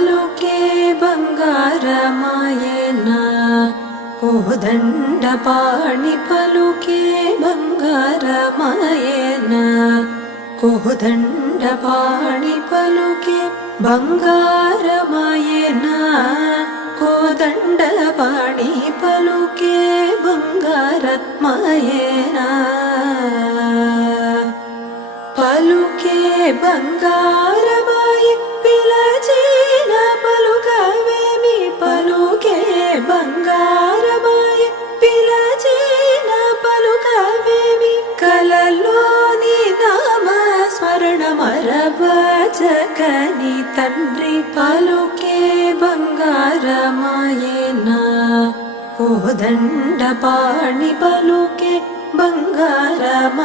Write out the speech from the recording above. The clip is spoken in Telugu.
పలుకే బంగారమాయేనా కోదండపాణి పలుకే బంగారమాయేనా కోదండపాణి పలుకే బంగారమాయేనా కోదండపాణి పలుకే బంగారమాయేనా పలుకే బంగారమాయే పిలచిన పలుకవేమి పలుకే బంగారమాయే పిలచిన పలుకవేమి కలలోని నామ స్మరణ మరవచకని తండ్రి పలుకే బంగారమాయేనా కోదండపాణి పలుకే బంగారమాయేనా